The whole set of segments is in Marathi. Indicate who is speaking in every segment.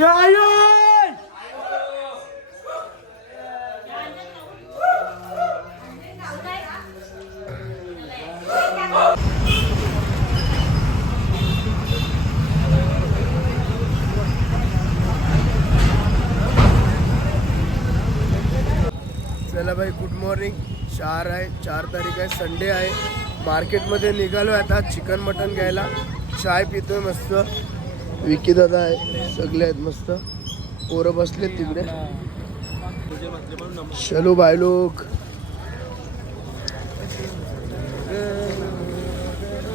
Speaker 1: चला भाई गुड मॉर्निंग चार आहे चार तारीख आहे संडे आहे. मार्केटमध्ये निघालो आता चिकन मटन घ्यायला. चाय पितोय मस्त. विकी दादा आहे सगळे आहेत मस्त. पोरं बसलेत तिकडे. चलो बाय लोक.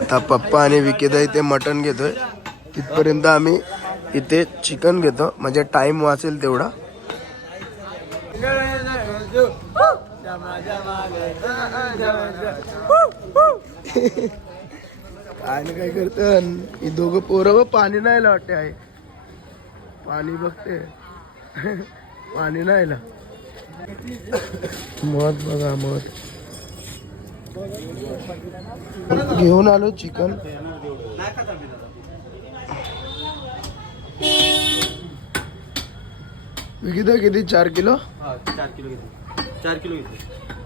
Speaker 1: आता पप्पा आणि विकेदा इथे मटन घेतोय. तिथपर्यंत आम्ही इथे चिकन घेतो. म्हणजे टाइम वाचेल तेवढा. आणि काय करत ही दोघं पोरं पाणी नाही वाटते आहे पाणी बघते. पाणी नाही मत बघा मत घेऊन आलो चिकन. किती किती? चार किलो?
Speaker 2: चार किलो चार किलो घेतो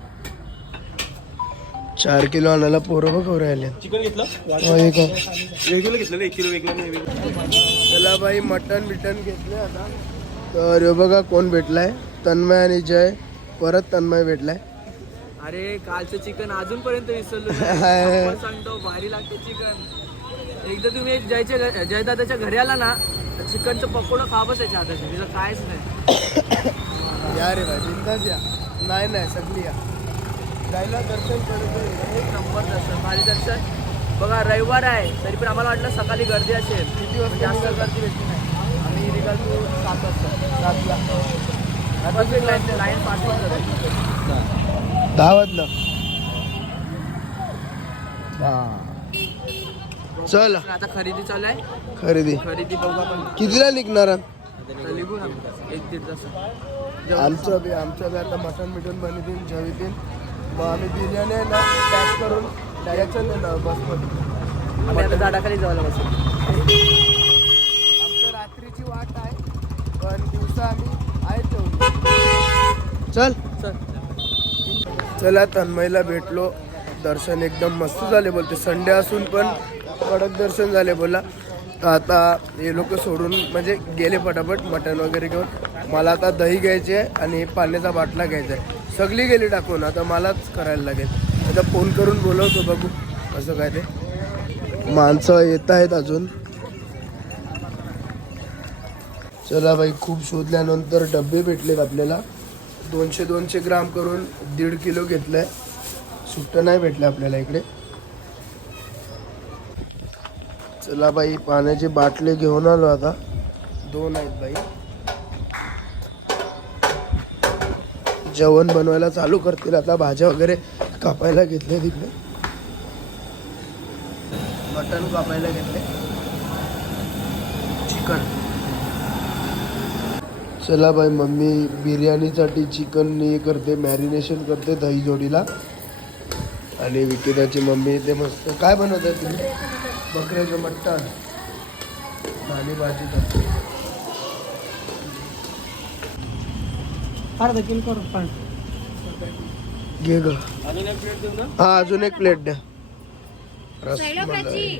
Speaker 1: चार किलो आणायला पोरं बघ राहिले
Speaker 2: चिकन घेतलं?
Speaker 1: हे
Speaker 2: घेतलं एक किलो वेगळं
Speaker 1: त्याला बाई मटन बिटन घेतले आता. तर ह्यो बघा कोण भेटलाय? तन्मय आणि जय. परत तन्मय भेटलाय.
Speaker 3: अरे कालचं चिकन अजूनपर्यंत विसरलो. सांगतो भारी लागते चिकन. एकदा तुम्ही जयच्या जयदादाच्या घरी आला ना चिकनचं पकोडं खा बसायच्या हाताचे तिला कायच नाही.
Speaker 1: या रे भाई बिंदास या. नाही नाही सगळी या. जायला दर्शन करतो
Speaker 3: एक नंबर दर्शन. भारी दर्शन. बघा रविवार आहे. तरी पण आम्हाला वाटलं सकाळी गर्दी असेल.
Speaker 1: किती वाजता
Speaker 3: जास्त? गर्दी भेटली नाही. आम्ही निघालो सात वाजता.
Speaker 1: सातला
Speaker 3: परफेक्ट लाईन लाईन पाच वाजता
Speaker 1: दहा वाजलं. हा. चल.
Speaker 3: आता खरेदी चालू आहे.
Speaker 1: खरेदी.
Speaker 3: खरेदी बघू आपण.
Speaker 1: कितीला निघणार
Speaker 3: एक दीड तास
Speaker 1: आमचं बी आमचं बी आता मटन बिटन बनवतील जेवितील मग आम्ही बिर्याणी आहे ना पॅक करून द्यायचं ना बसमध्ये.
Speaker 3: आम्ही आता झाडाखाली जायला बसू.
Speaker 1: आमचं रात्रीची वाट आहे पण दिवसा आम्ही आहे ठेवली चल. चला. तन्मयला भेटलो. दर्शन एकदम मस्त झाले बोलते. संडे असून पण कडक दर्शन झाले बोला. तर आता हे लोक सोडून म्हणजे गेले पटापट मटण वगैरे घेऊन. मला आता दही घ्यायचे आहे आणि पाण्याचा बाटला घ्यायचा आहे. सगळी गेली टाकून. आता मलाच करायला लागेल. आता फोन करून बोलवतो बघू कसं काय ते. माणसं येत आहेत अजून. चला बाई खूप शोधल्यानंतर डबे भेटलेत आपल्याला. दोनशे दोनशे ग्राम करून दीड किलो घेतलंय. सुट्टं नाही भेटलं आपल्याला इकडे. चला बाई पाण्याची बाटली घेऊन आलो आता. दोन आहेत बाई. जेवण बनवायला चालू करतील. आता भाज्या वगैरे कापायला घेतले तिकडे. मटण कापायला घेतले. चिकन. चला बाई मम्मी बिर्याणीसाठी चिकन हे करते मॅरिनेशन करते दही जोडीला. आणि विकेताची मम्मी ते मस्त काय बनवतात तुम्ही? बकऱ्याचं मटण. आणि भाजी करते
Speaker 3: अर्धा किलो करू
Speaker 1: घे ग.
Speaker 2: अजून एक प्लेट देऊ ना?
Speaker 1: हा अजून एक प्लेट द्या. रसमलाई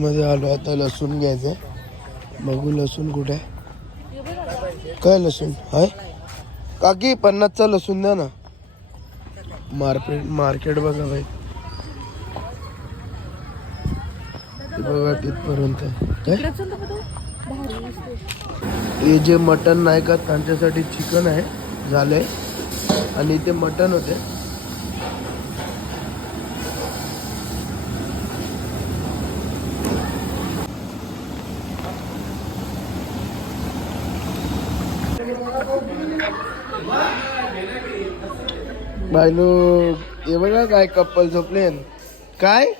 Speaker 1: मार्केटमध्ये आलो आता लसूण घ्यायचं बघू लसूण कुठे आहे? काय लसूण? हाय. काकी पन्नासचा लसूण द्या ना. मार्केट मार्केट बघा भाई बघा तिथपर्यंत काय? हे जे मटन नाही का त्यांच्यासाठी चिकन आहे झाले आणि ते मटन होते. बायनो हे बघा काय कप्पल झोपले काय?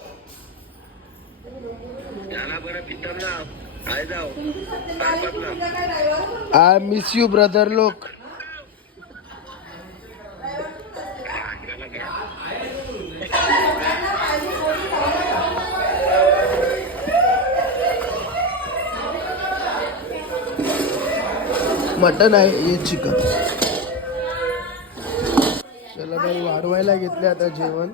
Speaker 1: आय मिस यू ब्रदर लोक. मटन आहे हे चिकन वाढवायला घेतले आता जेवण.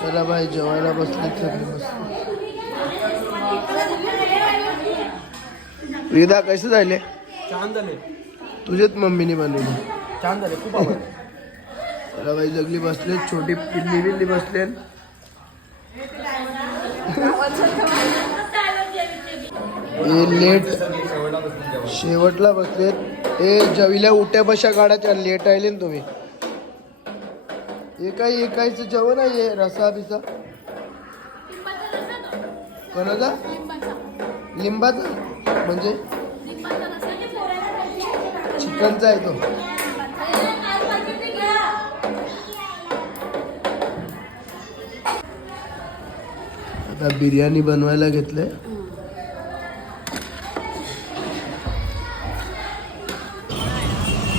Speaker 1: चला बाई जेवायला बसले सगळे मस्त. रिदा कसे झाले?
Speaker 2: छान झाले.
Speaker 1: तुझेच मम्मीने बनवले.
Speaker 2: छान झाले खूप आवडले.
Speaker 1: चला बाई जगली बसले छोटी पिल्ली बिल्ली बसले हे लेट. शेवटला बसलेत. हे जवीला उठ्या बशा गाड्याच्या लेट आले ना तुम्ही. एकाही काही एकायचं जेवण आहे रसा बिसा? कोणाचा? लिंबाचा. म्हणजे? चिकनचा आहे तो. आता बिर्याणी बनवायला घेतलंय.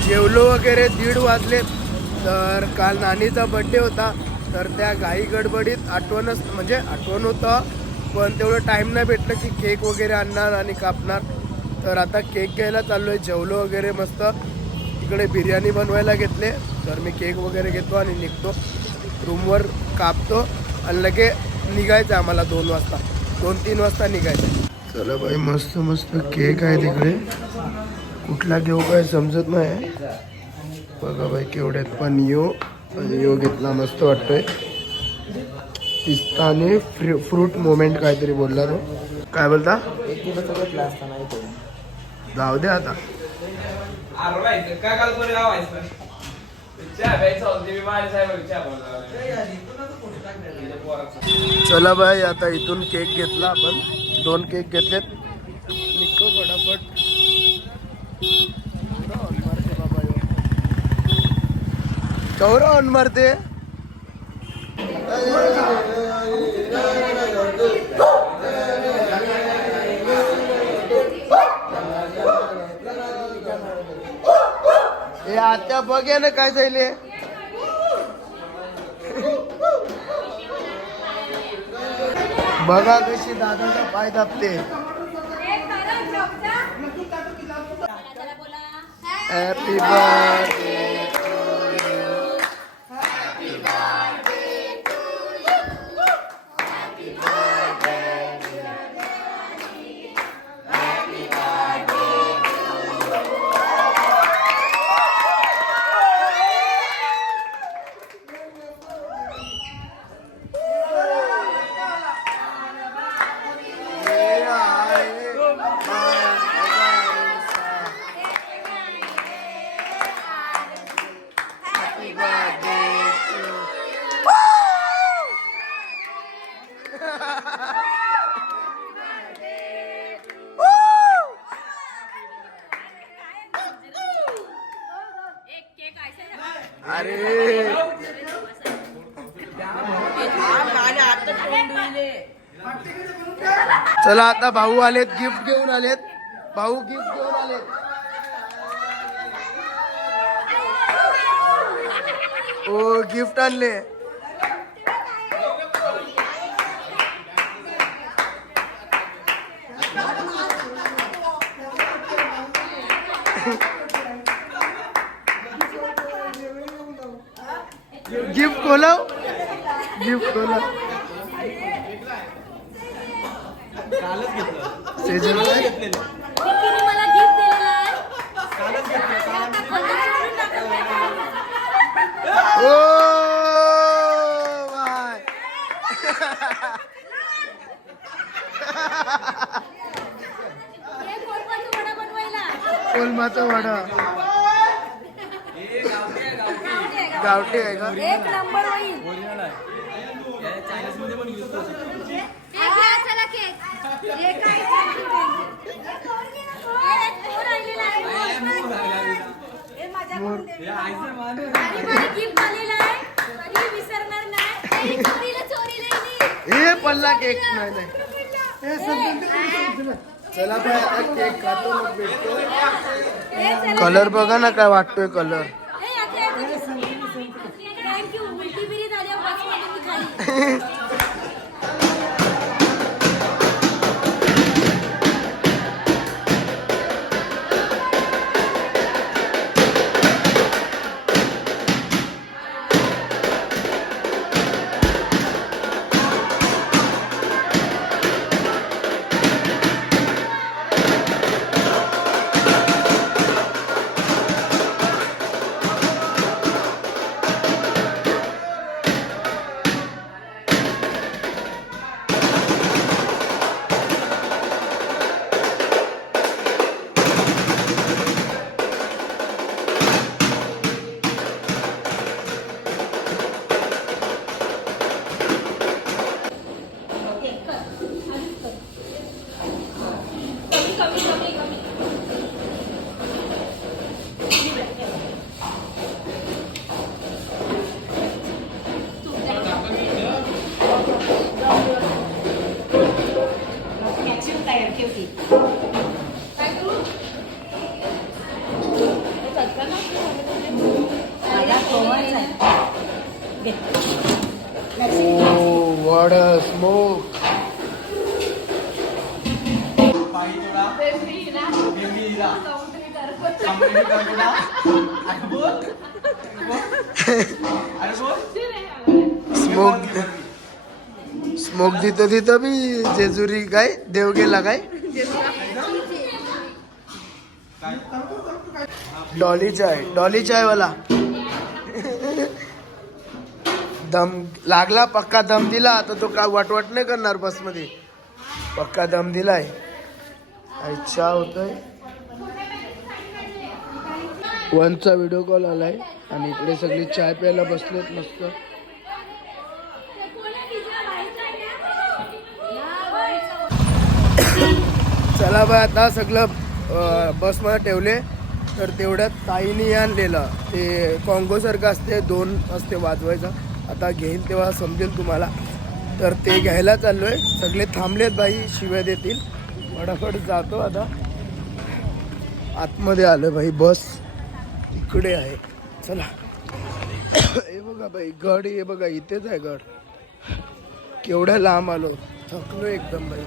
Speaker 1: जेवलो वगैरे दीड वाजले. तर काल नानीचा बड्डे होता. तर त्या गाई गडबडीत आठवणच म्हणजे आठवण होतं पण तेवढं टाईम नाही भेटलं की केक वगैरे आणणार आणि कापणार. तर आता केक घ्यायला चाललो आहे जेवलो वगैरे मस्त. इकडे बिर्याणी बनवायला घेतले. तर मी केक वगैरे घेतो आणि निघतो. रूमवर कापतो आणि लगे निघायचं आहे आम्हाला दोन वाजता. दोन तीन वाजता निघायचं. चला बाई मस्त मस्त केक आहे तिकडे. कुठला घेऊ काय समजत नाही. बघा बाई केवढ्यात पण यो आणि यो घेतला मस्त वाटतोय. पिस्ताने आणि फ्रूट मोमेंट काहीतरी बोलला तो. काय बोलता? जाऊ दे आता. चला बाई आता इथून केक घेतला आपण. दोन केक घेतलेत. निघतो फटाफट. ऑन मारते. हे आता बघ ना काय जाईल बघा कशी दादाचा पाय दाबते. हॅपी बर्थडे चला आता भाऊ आलेत गिफ्ट घेऊन आलेत. भाऊ गिफ्ट घेऊन आलेत. हो, ओ गिफ्ट आणले. गिफ्ट खोलव? गिफ्ट खोलव.
Speaker 2: कालच घेतलं.
Speaker 1: सेजल काय?
Speaker 2: घेतलेलं?
Speaker 4: मला गिफ्ट दिलेला आहे?
Speaker 2: कालच घेतलं
Speaker 1: ओ बाय.
Speaker 4: हे कोळपाचं वडा बनवायला.
Speaker 1: कोलमाचा वडा. गावठी आहे का?
Speaker 4: एक नंबर होईल.
Speaker 2: आहे.
Speaker 4: हे घ्या चला केक. हे काय हे तो राहिलेला आहे. आणि मला gift आलेलं आहे. कधी विसरणार नाही. हे चोरीला चोरीला येईल.
Speaker 1: हे पल्ला केक नाही नाही. चला बाय आता केक खातो मग भेटतो.
Speaker 4: हे चला.
Speaker 1: कलर बघा ना काय वाटतोय कलर
Speaker 4: हे
Speaker 2: अरे बोल. अरे बोल.
Speaker 1: स्मोक स्मोक तिथं तिथं बी जेजुरी काय देव गेला काय? डॉली चाय डॉली चाय वाला दम लागला पक्का दम दिला तर तो काय वाटवाट नाही करणार बसमध्ये. पक्का दम दिलाय. अच्छा होतोय. वनचा व्हिडिओ कॉल आलाय. आणि इकडे सगळी चाय प्यायला बसलेत मस्त. चला बा आता सगळं बसमध्ये ठेवले. तर तेवढ्यात ताईने आणलेलं. ते कॉंगोसारखं असते दोन असते वाजवायचं. आता घेईन तेव्हा समजेल तुम्हाला. तर ते घ्यायला चाललोय. सगळे थांबलेत बाई शिव्या देतील. फटाफट जातो आता. आतमध्ये आलं भाई बस. इकडे आहे. चला. हे बघा बाई गड हे बघा इथेच आहे गड. केवढ्या लांब आलो. थकलो एकदम बाई.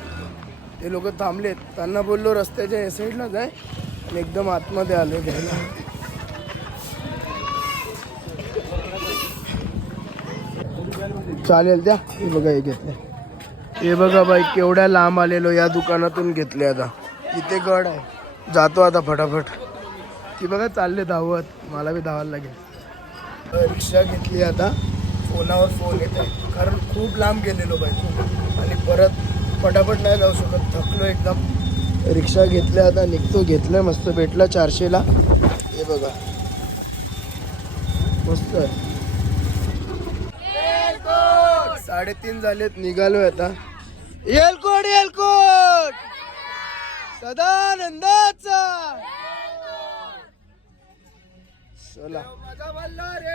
Speaker 1: ते लोक थांबलेत. त्यांना बोललो रस्त्याच्या या साईडला जाय. आणि एकदम आतमध्ये आलो घ्यायला. चालेल द्या. हे बघा हे घेतले हे बघा बाई केवढ्या लांब आलेलो या दुकानातून घेतले आता. इथे गड आहे. जातो आता फटाफट. ती बघा चालले धावत. मला बी धावायला लागेल. रिक्षा घेतली आता. फोनावर फोन येत आहे. कारण खूप लांब गेलेलो बाई आणि परत पटापट नाही जाऊ शकत. थकलो एकदम. रिक्षा घेतल्या आता निघतो. घेतलं मस्त. भेटला चारशेला. हे बघा. मस्त. आहे साडेतीन झालेत. निघालोय आता. येलकोट येलकोट! सदानंदाचा!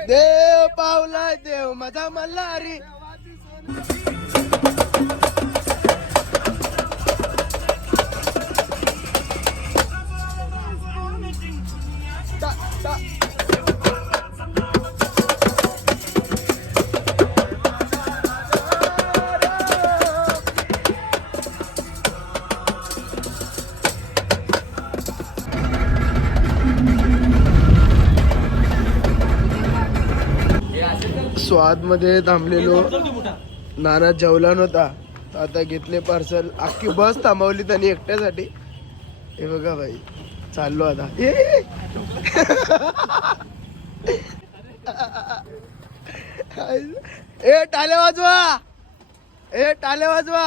Speaker 1: देव पावलाय देव माझा मल्हारी. स्वादमध्ये थांबलेलो. नाना जेवला नव्हता आता घेतले पार्सल अख्खी बस थांबवली त्यांनी एकट्यासाठी. हे बघा भाई चाललो आता. ए, ए टाले वाजवा! ए टाले वाजवा!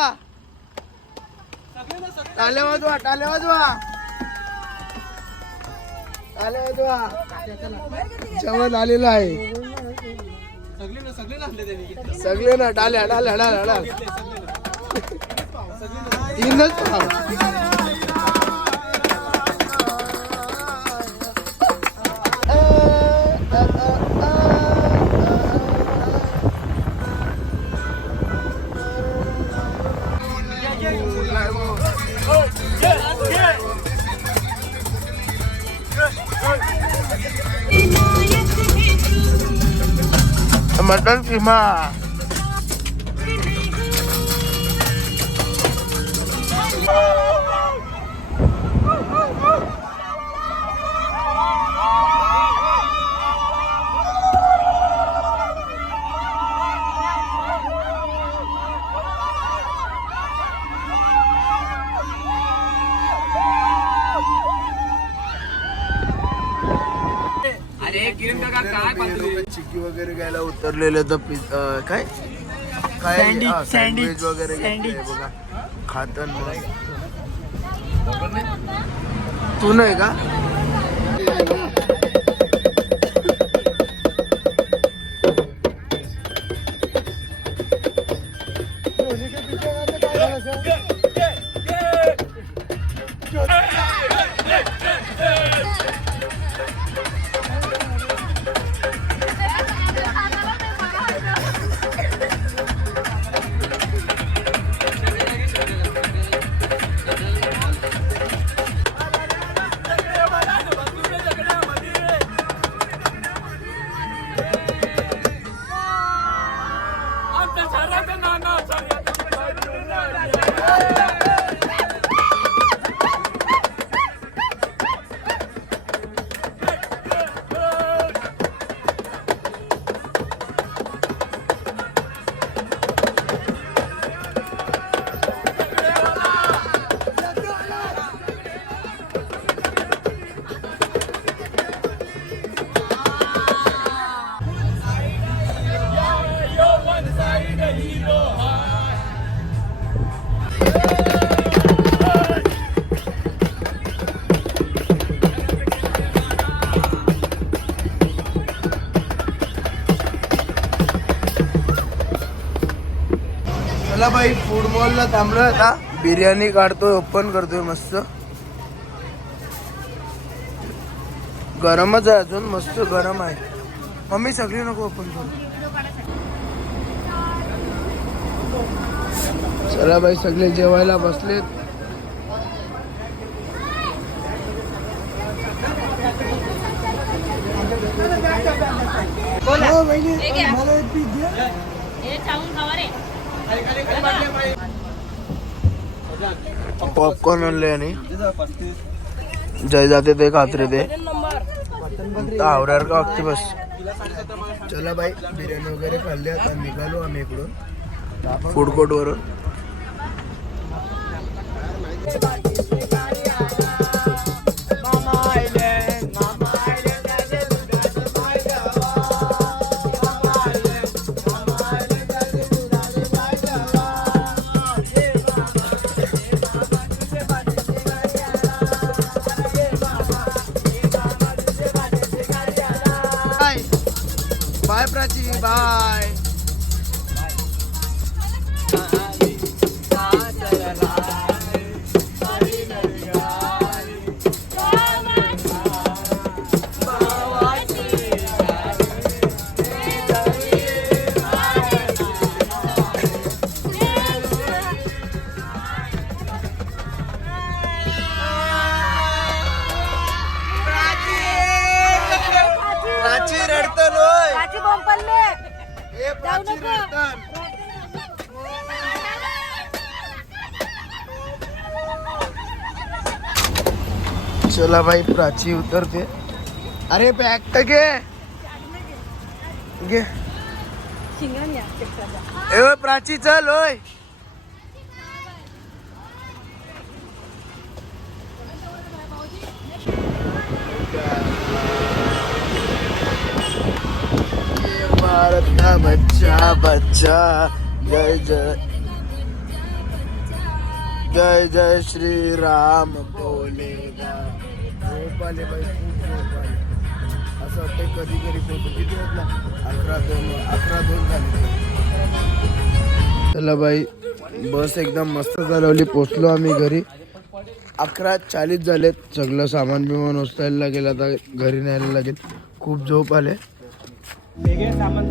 Speaker 1: टाले वाजवा टाले वाजवा! टाले वाजवा! जेवण आलेलं आहे. सगळे ना डाल्या डाल्या डाल्या डाल्या. तीनच मटन किमा चिक्की वगैरे घ्यायला उतरलेले तर काय? काय सँडविच वगैरे बघा. खातन तू नाही का? मॉलला थांबलो आता. बिर्याणी काढतोय ओपन करतोय मस्त. गरमच आहे अजून मस्त गरम आहे. मम्मी सगळी नको ओपन करू. चला बाई सगळे जेवायला बसलेत हो, बहिणी, मला एक piece द्या. पॉपकॉर्न आणले आणि. जय जाते ते खात्रे ते. आवरार का वागते बस. चला बाई बिर्याणी वगैरे खाल्ली आता निघालो आम्ही इकडून. फूड कोर्ट
Speaker 4: काची बॉम्ब पडले
Speaker 1: प्राची चला बाई प्राची उतरते अरे बॅग तर घे. घे. प्राची चल ओय ये भारत बच्चा बच्चा। जय जय। जय जय श्री राम बोलेगा। झोप आले बाई खूप झोप असं वाटतं कधी कधी पोहोचतो किती वाजला? अकरा दोन अकरा दोन झाले. चला बाई बस एकदम मस्त चालवली. पोचलो आम्ही घरी. अकरा चाळीस झालेत. सगळं सामान बिमान उचलायला लागेल. आता घरी न्यायला लागेल. खूप झोप आले. वेगळे सामान